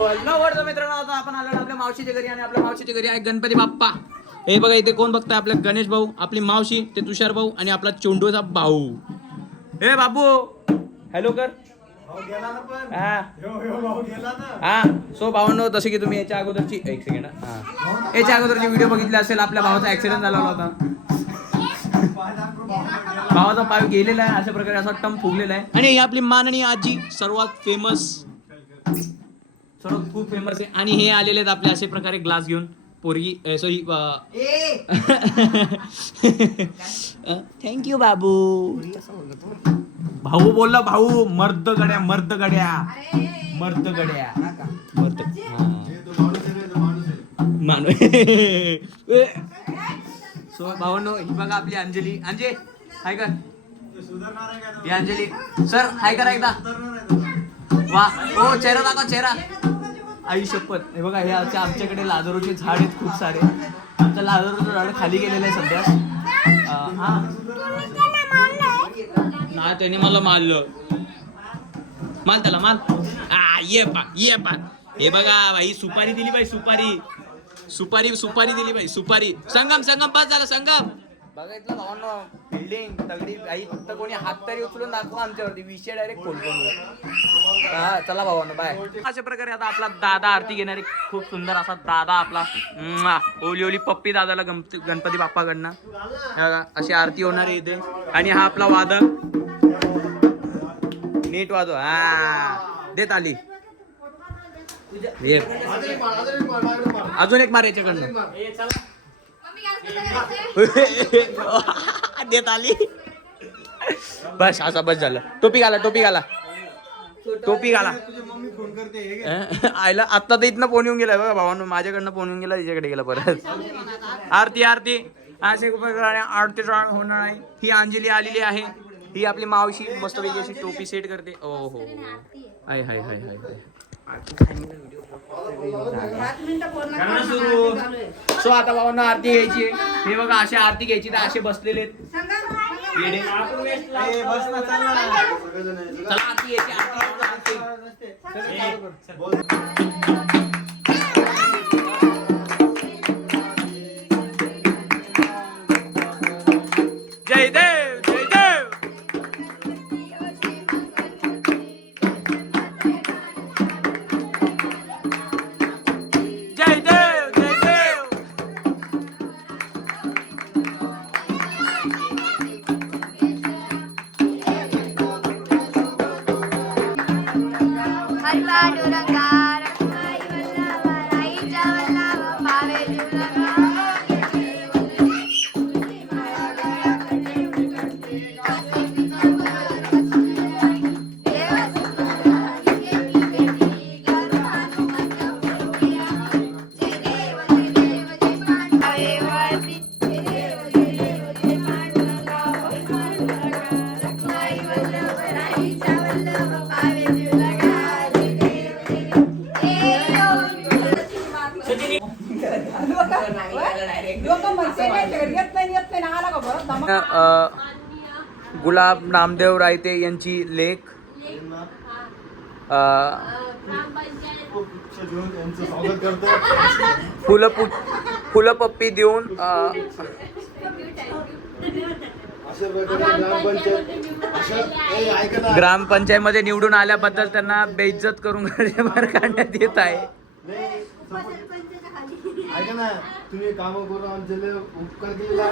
मित्रांनो आता आपण आलो आपल्या मावशीच्या घरी आणि आपल्या मावशीच्या घरी आहे गणपती बाप्पा. हे बघा इथे कोण बघताय आपल्या गणेश भाऊ, आपली मावशी, ते तुषार भाऊ आणि आपला चोंडूचा भाऊ. हे बाबू हॅलो कर. हा सो भावांनो, जसे की तुम्ही याच्या अगोदरची एक सेकंड याच्या अगोदरची व्हिडिओ बघितली असेल, आपल्या भावाचा ऍक्सिडेंट झाला होता. भावाचा पाय गेलेला आहे, अशा प्रकारे असा टम फुगलेला आहे. आणि ही आपली माननीय आजी, सर्वात खूप फेमस आहे. आणि हे आलेले आहेत आपले अशा प्रकारे ग्लास घेऊन पोरगी सॉरी थँक्यू बाबू. भाऊ बोलला, भाऊ मर्द गड्या माणूस. सो भावांनो, ही बघा आपली अंजली. हाय का ही अंजली सर, हाय करा एकदा. वा हो, चेहरा दाखवा चेहरा. आई शपथ. हे बघा हे आमच्याकडे लाजरूचे झाड आहेत खूप सारे. आमचं लाजरूचं झाड खाली गेलेलं आहे सध्या. नाही त्याने मला मारलं. माल त्याला माल. ये पा हे बघा भाई, सुपारी दिली बाई, सुपारी दिली बाई, सुपारी. संगम बस झालं संगम. बघायचं भावांनो, बिल्डिंग तगडी आई, फक्त कोणी हात तरी उचलून दाखवा आमच्यावरती, विषय डायरेक्ट खोल करू. हा चला भावांनो बाय. अशा प्रकारे आता आपला दादा आरती घेणारे, खूप सुंदर असा दादा आपला. ओली पप्पी दादाला गणपती बाप्पाकडनं अशी आरती होणार आहे इथे. आणि हा आपला वादक नीट वाजव. देत आली. अजून एक मार याच्याकडनं. देत आली. बस असा बस झालं. टोपी घाला. आयला आत्ता तर इथनं फोन येऊन गेलाय बघा भावांनो, माझ्याकडनं फोन येऊन गेला, तिच्याकडे गेला परत. आरती असे आरती होणार आहे. ही अंजली आलेली आहे. ही आपली मावशी मस्तपैकी अशी टोपी सेट करते. ओ हो हाय. सो आता भावांना आरती घ्यायची. हे बघा अशी आरती घ्यायची तर असे बसलेले आहेत. चला आरती घ्यायची. जय देव. गुलाब नामदेव रायते यांची लेख फुलं पप्पी देऊन ग्रामपंचायत मध्ये निवडून आल्याबद्दल त्यांना बेइज्जत करून बाहेर काढण्यात येत आहे. ऐका ना, तुम्ही काम करून आमचे उपकार केले.